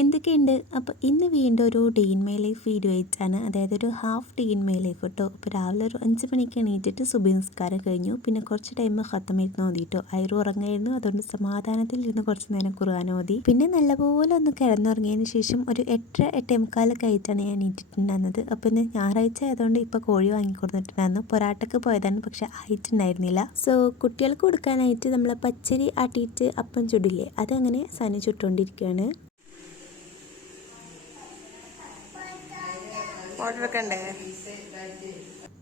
എന്തൊക്കെയുണ്ട്? അപ്പോൾ ഇന്ന് വീണ്ടും ഒരു day in my life video ആയിട്ടാണ്. അതായത് ഒരു half day in my life കേട്ടോ. അപ്പോൾ രാവിലെ ഒരു 5 മണിക്ക് എണീറ്റിട്ട് സുബഹി നിസ്കാരം കഴിഞ്ഞു. പിന്നെ കുറച്ച് ടൈം ഖത്തമിരുന്ന് ഓതിട്ടോ. അയറ് ഉറങ്ങായിരുന്നു, അതുകൊണ്ട് സമാധാനത്തിൽ ഇരുന്ന് കുറച്ച് നേരം ഖുർആൻ ഓതി. പിന്നെ നല്ലപോലെ ഒന്ന് കിടന്നുറങ്ങിയതിന് ശേഷം ഒരു 8:30 8:45 ആയിട്ടാണ് ഞാൻ എണീറ്റിട്ടുണ്ടായിരുന്നത്. അപ്പോൾ ഇന്ന് ഞായറാഴ്ച ആയതുകൊണ്ട് ഇപ്പോൾ കോഴി വാങ്ങിക്കൊടുത്തിട്ടുണ്ടായിരുന്നു. പൊറാട്ടക്ക് പോയതാണ്, പക്ഷെ ആയിട്ടുണ്ടായിരുന്നില്ല. സോ കുട്ടികൾക്ക് കൊടുക്കാനായിട്ട് നമ്മൾ പച്ചരി ആട്ടിയിട്ട് അപ്പം ചുടില്ലേ, അതങ്ങനെ സന ചുട്ടുകൊണ്ടിരിക്കുകയാണ്. ഓർഡർ വെക്കണ്ടേ?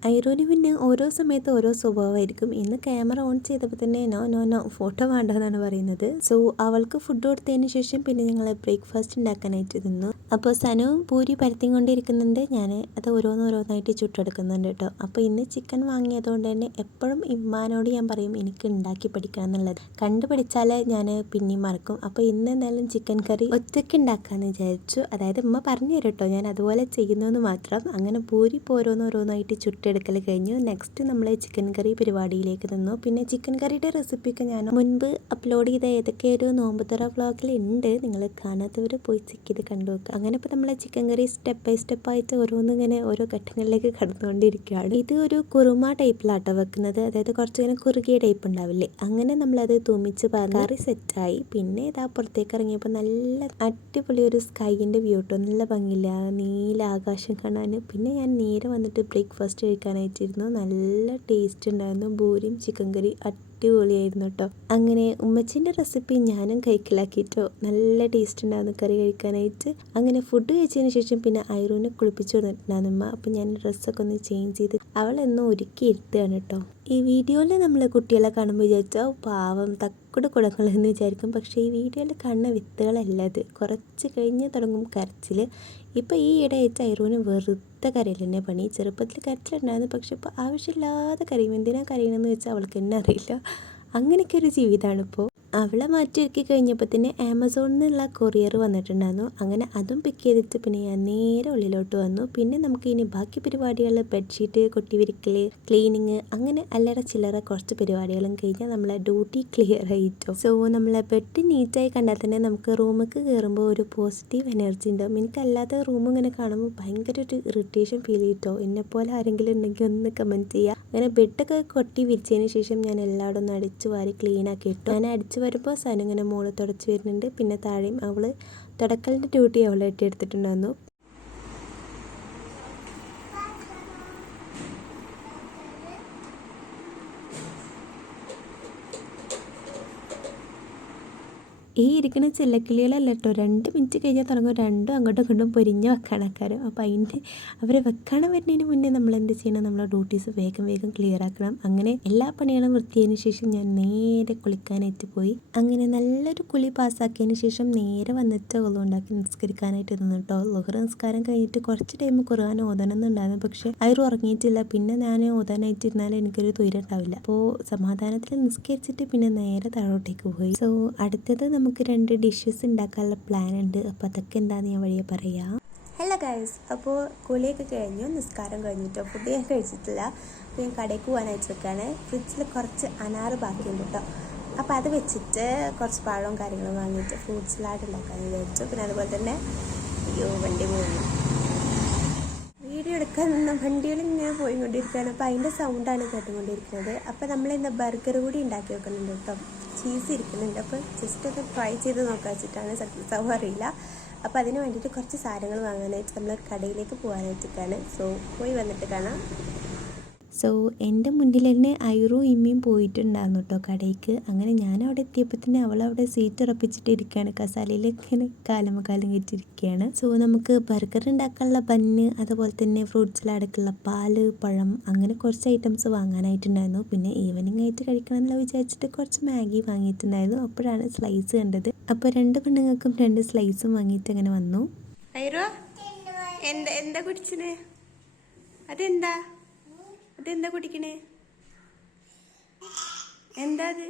ഐറോന് പിന്നെ ഓരോ സമയത്ത് ഓരോ സ്വഭാവമായിരിക്കും. ഇന്ന് ക്യാമറ ഓൺ ചെയ്തപ്പോൾ തന്നെ നോ നോ നോ ഫോട്ടോ വേണ്ടെന്നാണ് പറയുന്നത്. സോ അവൾക്ക് ഫുഡ് കൊടുത്തതിന് ശേഷം പിന്നെ ഞങ്ങൾ ബ്രേക്ക്ഫാസ്റ്റ് ഉണ്ടാക്കാനായിട്ട് നിന്നു. അപ്പോൾ സനു പൂരി പരത്തിയും കൊണ്ടിരിക്കുന്നുണ്ട്, ഞാൻ അത് ഓരോന്നോരോന്നായിട്ട് ചുട്ടെടുക്കുന്നുണ്ട് കേട്ടോ. അപ്പോൾ ഇന്ന് ചിക്കൻ വാങ്ങിയതുകൊണ്ട് തന്നെ എപ്പോഴും ഇമ്മാനോട് ഞാൻ പറയും എനിക്ക് ഉണ്ടാക്കി പഠിക്കണം എന്നുള്ളത്. കണ്ടുപിടിച്ചാലേ ഞാൻ പിന്നെയും മറക്കും. അപ്പോൾ ഇന്ന് എന്തായാലും ചിക്കൻ കറി ഒറ്റയ്ക്ക് ഉണ്ടാക്കാമെന്ന് വിചാരിച്ചു. അതായത് ഉമ്മ പറഞ്ഞു തരും കേട്ടോ, ഞാൻ അതുപോലെ ചെയ്യുന്നതെന്ന് മാത്രം. അങ്ങനെ പൂരി ഇപ്പോൾ ഓരോന്നോരോന്നായിട്ട് ചുട്ടെടുക്കൽ കഴിഞ്ഞു. നെക്സ്റ്റ് നമ്മൾ ചിക്കൻ കറി പരിപാടിയിലേക്ക് നിന്നു. പിന്നെ ചിക്കൻ കറിയുടെ റെസിപ്പിയൊക്കെ ഞാൻ മുൻപ് അപ്ലോഡ് ചെയ്ത ഏതൊക്കെ ഒരു നോമ്പുതറ വ്ളോഗിൽ ഉണ്ട്, നിങ്ങൾ കാണാത്തവർ പോയി ചെക്ക് ചെയ്ത് കണ്ടു നോക്കുക. അങ്ങനെ ഇപ്പോൾ നമ്മളെ ചിക്കൻ കറി സ്റ്റെപ്പ് ബൈ സ്റ്റെപ്പായിട്ട് ഓരോന്നിങ്ങനെ ഓരോ ഘട്ടങ്ങളിലേക്ക് കടന്നുകൊണ്ടിരിക്കുകയാണ്. ഇത് ഒരു കുറുമ ടൈപ്പിലാട്ടോ വെക്കുന്നത്, അതായത് കുറച്ചിങ്ങനെ കുറുകിയ ടൈപ്പ് ഉണ്ടാവില്ലേ, അങ്ങനെ നമ്മളത് തൂമിച്ച് കറി സെറ്റായി. പിന്നെ ഇതാ പുറത്തേക്ക് ഇറങ്ങിയപ്പോൾ നല്ല അടിപൊളി ഒരു സ്കൈൻ്റെ വ്യൂ കേട്ടോ, നല്ല ഭംഗിയില്ല, നീല ആകാശം കാണാൻ. പിന്നെ ഞാൻ നേരെ വന്നിട്ട് ബ്രേക്ക്ഫാസ്റ്റ് കഴിക്കാനായിട്ടിരുന്നു. നല്ല ടേസ്റ്റ് ഉണ്ടായിരുന്നു, പൂരിയും ചിക്കൻ കറി അടിപൊളിയായിരുന്നു കേട്ടോ. അങ്ങനെ ഉമ്മച്ചിൻ്റെ റെസിപ്പി ഞാനും കൈക്കലാക്കിയിട്ടോ. നല്ല ടേസ്റ്റ് ഉണ്ടായിരുന്നു കറി കഴിക്കാനായിട്ട്. അങ്ങനെ ഫുഡ് കഴിച്ചതിന് ശേഷം പിന്നെ ഐറൂനെ കുളിപ്പിച്ചു വന്നിട്ടുണ്ടായിരുന്നു ഉമ്മ. അപ്പം ഞാൻ ഡ്രസ്സൊക്കെ ഒന്ന് ചേഞ്ച് ചെയ്ത് അവളെന്നും ഒരുക്കി ഇരുത്തുകയാണ് കേട്ടോ. ഈ വീഡിയോയിൽ നമ്മൾ കുട്ടികളെ കാണുമ്പോൾ വിചാരിച്ചാൽ പാവം തക്കുട് കുടങ്ങളെന്ന് വിചാരിക്കും. പക്ഷേ ഈ വീഡിയോയിൽ കാണുന്ന വിത്തുകളല്ല അത്. കുറച്ച് കഴിഞ്ഞ് തുടങ്ങും കരച്ചിൽ. ഇപ്പോൾ ഈ ഇടയായിട്ട് ഐറൂന് വെറുതെ കരയിൽ തന്നെ പണി. ചെറുപ്പത്തിൽ കരച്ചിലുണ്ടായിരുന്നു, പക്ഷെ ഇപ്പോൾ ആവശ്യമില്ലാതെ കരയും. എന്തിനാ കരയണമെന്ന് വെച്ചാൽ അവൾക്ക് തന്നെ അറിയില്ല. അങ്ങനെയൊക്കെ ഒരു ജീവിതമാണ് ഇപ്പോൾ. അവളെ മാറ്റിയൊരുക്കി കഴിഞ്ഞപ്പോൾ തന്നെ ആമസോണിൽ നിന്നുള്ള കൊറിയർ വന്നിട്ടുണ്ടായിരുന്നു. അങ്ങനെ അതും പിക്ക് ചെയ്തിട്ട് പിന്നെ ഞാൻ നേരെ ഉള്ളിലോട്ട് വന്നു. പിന്നെ നമുക്ക് ഇനി ബാക്കി പരിപാടികൾ ബെഡ്ഷീറ്റ് കൊട്ടിവിരിക്കൽ, ക്ലീനിങ്, അങ്ങനെ അല്ലറ ചില്ലറ കുറച്ച് പരിപാടികളും കഴിഞ്ഞാൽ നമ്മളെ ഡ്യൂട്ടി ക്ലിയർ ആയിട്ടോ. സോ നമ്മളെ ബെഡ് നീറ്റായി കണ്ടാൽ തന്നെ നമുക്ക് റൂമിലേക്ക് കയറുമ്പോൾ ഒരു പോസിറ്റീവ് എനർജി ഉണ്ടാവും. എനിക്കല്ലാത്ത റൂം ഇങ്ങനെ കാണുമ്പോൾ ഭയങ്കര ഒരു ഇറിറ്റേഷൻ ഫീൽ ചെയ്തിട്ടോ. എന്നെപ്പോലെ ആരെങ്കിലും ഉണ്ടെങ്കിൽ ഒന്ന് കമൻറ്റ് ചെയ്യുക. അങ്ങനെ ബെഡൊക്കെ കൊട്ടി വിരിച്ചതിന് ശേഷം ഞാൻ എല്ലായിടും ഒന്ന് അടിച്ചു വാരി ക്ലീൻ ആക്കി ഇട്ടു. ഞാൻ അടിച്ചു വരുമ്പോൾ സന ഇങ്ങനെ മോള് തുടച്ച് വരുന്നുണ്ട്. പിന്നെ താഴെയും അവൾ തുടക്കലിൻ്റെ ഡ്യൂട്ടി അവൾ ഏറ്റെടുത്തിട്ടുണ്ടായിരുന്നു. ഈ ഇരിക്കുന്ന ചില്ലക്കിളികളല്ല കേട്ടോ, 2 മിനിറ്റ് കഴിഞ്ഞാൽ തുടങ്ങും രണ്ടും അങ്ങോട്ടും ഇങ്ങോട്ടും പൊരിഞ്ഞ് വെക്കാനക്കാരും. അപ്പോൾ അതിൻ്റെ അവരെ വെക്കാനും വരുന്നതിന് മുന്നേ നമ്മൾ എന്ത് ചെയ്യണം, നമ്മളെ ഡ്യൂട്ടീസ് വേഗം വേഗം ക്ലിയർ ആക്കണം. അങ്ങനെ എല്ലാ പണികളും വൃത്തിയതിന് ശേഷം ഞാൻ നേരെ കുളിക്കാനായിട്ട് പോയി. അങ്ങനെ നല്ലൊരു കുളി പാസ്സാക്കിയതിന് ശേഷം നേരെ വന്നിട്ട് ഒന്നുണ്ടാക്കി നിസ്കരിക്കാനായിട്ട് ഇരുന്നു കേട്ടോ. ളുഹർ നിസ്കാരം കഴിഞ്ഞിട്ട് കുറച്ച് ടൈം ഖുർആൻ ഓതാനൊന്നുണ്ടായിരുന്നു, പക്ഷേ അവർ ഉറങ്ങിയിട്ടില്ല. പിന്നെ ഞാൻ ഓതാനായിട്ടിരുന്നാൽ എനിക്കൊരു തൊയ്രം ഉണ്ടാവില്ല. അപ്പോൾ സമാധാനത്തിൽ നിസ്കരിച്ചിട്ട് പിന്നെ നേരെ താഴോട്ടേക്ക് പോയി. സോ അടുത്തത് നമുക്ക് 2 ഡിഷസ് ഉണ്ടാക്കാനുള്ള പ്ലാൻ ഉണ്ട്. അപ്പോൾ അതൊക്കെ എന്താണെന്ന് ഞാൻ വഴിയെ പറയാം. ഹലോ ഗൈസ്, അപ്പോൾ കുളിയൊക്കെ കഴിഞ്ഞു, നിസ്കാരം കഴിഞ്ഞിട്ടോ. ഫുഡ് ഞാൻ കഴിച്ചിട്ടില്ല. അപ്പോൾ ഞാൻ കടയിൽ പോകാനായിട്ട് വെക്കാണ്. ഫ്രിഡ്ജിൽ കുറച്ച് അനാറ് ബാക്കിയുണ്ട് കേട്ടോ. അപ്പോൾ അത് വെച്ചിട്ട് കുറച്ച് പഴവും കാര്യങ്ങളും വാങ്ങിയിട്ട് ഫ്രൂട്ട് സലാഡ് ഉണ്ടാക്കാമെന്ന് വിചാരിച്ചു. പിന്നെ അതുപോലെ തന്നെ വണ്ടി പോകുന്നു, വീഡിയോ എടുക്കാൻ നിന്ന വണ്ടികൾ ഇങ്ങനെ പോയിക്കൊണ്ടിരിക്കുകയാണ്. അപ്പോൾ അതിൻ്റെ സൗണ്ടാണ് കേട്ടുകൊണ്ടിരിക്കുന്നത്. അപ്പോൾ നമ്മളിന്ന് ബർഗർ കൂടി ഉണ്ടാക്കി വെക്കുന്നുണ്ട് കേട്ടോ. ചീസ് ഇരിക്കുന്നുണ്ട്. അപ്പോൾ ജസ്റ്റ് ഒന്ന് ട്രൈ ചെയ്ത് നോക്കാൻ വെച്ചിട്ടാണ്, സക്സസ് ആവും അറിയില്ല. അപ്പോൾ അതിന് വേണ്ടിയിട്ട് കുറച്ച് സാധനങ്ങൾ വാങ്ങാനായിട്ട് നമ്മൾ കടയിലേക്ക് പോകാനായിട്ടൊക്കെയാണ്. സോ പോയി വന്നിട്ട് കാണാം. സോ എൻ്റെ മുന്നിൽ തന്നെ ഐറും ഇമ്മയും പോയിട്ടുണ്ടായിരുന്നു കേട്ടോ കടയ്ക്ക്. അങ്ങനെ ഞാൻ അവിടെ എത്തിയപ്പോൾ തന്നെ അവളവിടെ സീറ്റ് ഉറപ്പിച്ചിട്ട് ഇരിക്കുകയാണ്, കസാലയിലേക്ക് ഇങ്ങനെ കാലം കയറ്റിയിരിക്കുകയാണ്. സോ നമുക്ക് ബർഗർ ഉണ്ടാക്കാനുള്ള ബന്ന്, അതുപോലെ തന്നെ ഫ്രൂട്ട് സലാഡൊക്കെയുള്ള പാല്, പഴം, അങ്ങനെ കുറച്ച് ഐറ്റംസ് വാങ്ങാനായിട്ടുണ്ടായിരുന്നു. പിന്നെ ഈവനിങ് ആയിട്ട് കഴിക്കണമെന്നുള്ള വിചാരിച്ചിട്ട് കുറച്ച് മാഗി വാങ്ങിയിട്ടുണ്ടായിരുന്നു. അപ്പോഴാണ് സ്ലൈസ് കണ്ടത്. അപ്പോൾ 2 പെണ്ണുങ്ങൾക്കും 2 സ്ലൈസും വാങ്ങിയിട്ട് അങ്ങനെ വന്നു. എന്താ കുടിച്ചത്? അതെന്താ കുടിക്കണേ? എന്താ അത്?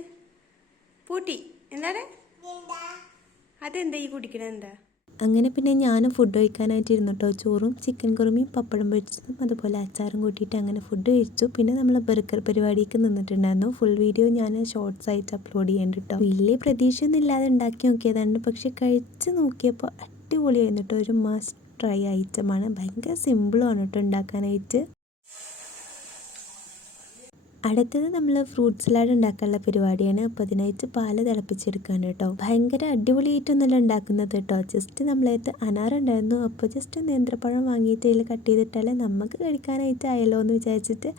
പൂട്ടി എന്താണ്? അതെന്താ ഈ കുടിക്കണേ? എന്താ? അങ്ങനെ പിന്നെ ഞാനും ഫുഡ് കഴിക്കാനായിട്ട് ഇരുന്നു. ചോറും ചിക്കൻ കുറുമയും പപ്പടം പൊരിച്ചതും അതുപോലെ അച്ചാറും കൂട്ടിയിട്ട് അങ്ങനെ ഫുഡ് കഴിച്ചു. പിന്നെ നമ്മൾ ബർഗർ പരിപാടിക്ക് നിന്നിട്ടുണ്ടായിരുന്നു. ഫുൾ വീഡിയോ ഞാൻ ഷോർട്സ് ആയിട്ട് അപ്ലോഡ് ചെയ്യേണ്ട കേട്ടോ. വലിയ പ്രതീക്ഷയൊന്നും ഇല്ലാതെ ഉണ്ടാക്കി നോക്കിയതാണ്, പക്ഷെ കഴിച്ച് നോക്കിയപ്പോൾ അടിപൊളിയായിരുന്നു കേട്ടോ. ഒരു മസ്റ്റ് ട്രൈ ഐറ്റമാണ്. ഭയങ്കര സിമ്പിളുമാണ് കേട്ടോ ഉണ്ടാക്കാനായിട്ട്. അടുത്തത് നമ്മൾ ഫ്രൂട്ട് സലാഡ് ഉണ്ടാക്കാനുള്ള പരിപാടിയാണ്. അപ്പോൾ അതിനായിട്ട് പാല് തിളപ്പിച്ചെടുക്കുകയാണ് കേട്ടോ. ഭയങ്കര അടിപൊളിയായിട്ടൊന്നുമല്ല ഉണ്ടാക്കുന്നത് കേട്ടോ. ജസ്റ്റ് നമ്മളായിട്ട് അനാറുണ്ടായിരുന്നു. അപ്പോൾ ജസ്റ്റ് നേന്ത്രപ്പഴം വാങ്ങിയിട്ട് അതിൽ കട്ട് ചെയ്തിട്ടാൽ നമുക്ക് കഴിക്കാനായിട്ട് ആയല്ലോ എന്ന് വിചാരിച്ചിട്ട്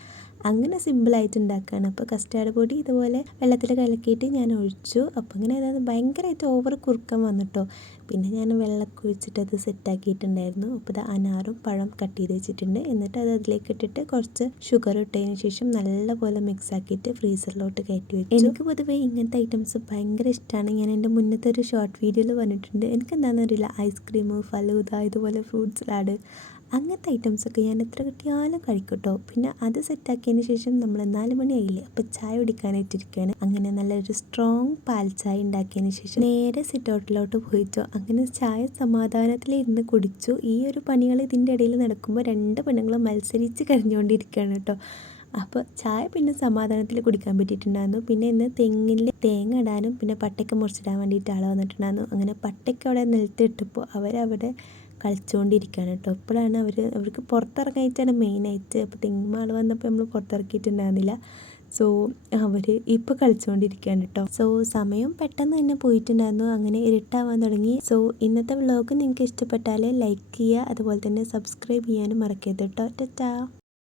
അങ്ങനെ സിമ്പിളായിട്ട് ഉണ്ടാക്കുകയാണ്. അപ്പോൾ കസ്റ്റാർഡ് പൊടി ഇതുപോലെ വെള്ളത്തിൽ കലക്കിയിട്ട് ഞാൻ ഒഴിച്ചു. അപ്പോൾ അങ്ങനെ അതായത് ഭയങ്കരമായിട്ട് ഓവർ കുറുക്കം വന്നിട്ടോ. പിന്നെ ഞാൻ വെള്ളമൊക്കെ ഒഴിച്ചിട്ട് അത് സെറ്റാക്കിയിട്ടുണ്ടായിരുന്നു. അപ്പോൾ ഇത് അനാറും പഴം കട്ട് ചെയ്ത് വെച്ചിട്ടുണ്ട്. എന്നിട്ട് അത് അതിലേക്ക് ഇട്ടിട്ട് കുറച്ച് ഷുഗർ ഇട്ടതിന് ശേഷം നല്ലപോലെ മിക്സ് ആക്കിയിട്ട് ഫ്രീസറിലോട്ട് കയറ്റി വെച്ചു. എനിക്ക് പൊതുവേ ഇങ്ങനത്തെ ഐറ്റംസ് ഭയങ്കര ഇഷ്ടമാണ്. ഞാൻ എൻ്റെ മുന്നത്തെ ഒരു ഷോർട്ട് വീഡിയോയിൽ പറഞ്ഞിട്ടുണ്ട്. എനിക്ക് എന്താണെന്ന് അറിയില്ല, ഐസ്ക്രീം, ഫലൂദ, ഇതുപോലെ ഫ്രൂട്ട് സലാഡ് അങ്ങനത്തെ ഐറ്റംസൊക്കെ ഞാൻ എത്ര കിട്ടിയാലും കഴിക്കും കേട്ടോ. പിന്നെ അത് സെറ്റാക്കിയതിന് ശേഷം നമ്മൾ 4 മണിയായില്ലേ, അപ്പോൾ ചായ കുടിക്കാനായിട്ടിരിക്കുകയാണ്. അങ്ങനെ നല്ലൊരു സ്ട്രോങ് പാൽ ചായ ഉണ്ടാക്കിയതിന് ശേഷം നേരെ സിറ്റ് ഔട്ടിലോട്ട് പോയിട്ടോ. അങ്ങനെ ചായ സമാധാനത്തിലിരുന്ന് കുടിച്ചു. ഈ ഒരു പണികൾ ഇതിൻ്റെ ഇടയിൽ നടക്കുമ്പോൾ 2 പെണ്ണുങ്ങളും മത്സരിച്ച് കരഞ്ഞുകൊണ്ടിരിക്കുകയാണ് കേട്ടോ. അപ്പോൾ ചായ പിന്നെ സമാധാനത്തിൽ കുടിക്കാൻ പറ്റിയിട്ടുണ്ടായിരുന്നു. പിന്നെ ഇന്ന് തെങ്ങിൽ തേങ്ങ ഇടാനും പിന്നെ പട്ടയ്ക്ക് മുറിച്ചിടാൻ വേണ്ടിയിട്ട് ആൾ വന്നിട്ടുണ്ടായിരുന്നു. അങ്ങനെ പട്ടയ്ക്ക് അവിടെ നിലത്തിട്ടപ്പോൾ അവരവിടെ കളിച്ചുകൊണ്ടിരിക്കുകയാണ് കേട്ടോ. ഇപ്പോഴാണ് അവർക്ക് പുറത്തിറങ്ങിയിട്ടാണ് മെയിനായിട്ട്. അപ്പോൾ തെങ്ങുമ്മ ആൾ വന്നപ്പോൾ നമ്മൾ പുറത്തിറക്കിയിട്ടുണ്ടായിരുന്നില്ല. സോ അവർ ഇപ്പോൾ കളിച്ചുകൊണ്ടിരിക്കുകയാണ് കേട്ടോ. സോ സമയം പെട്ടെന്ന് തന്നെ പോയിട്ടുണ്ടായിരുന്നു. അങ്ങനെ ഇരുട്ടാവാൻ തുടങ്ങി. സോ ഇന്നത്തെ വ്ളോഗ് നിങ്ങൾക്ക് ഇഷ്ടപ്പെട്ടാൽ ലൈക്ക് ചെയ്യുക, അതുപോലെ തന്നെ സബ്സ്ക്രൈബ് ചെയ്യാനും മറക്കരുത് കേട്ടോ. ടാറ്റാ.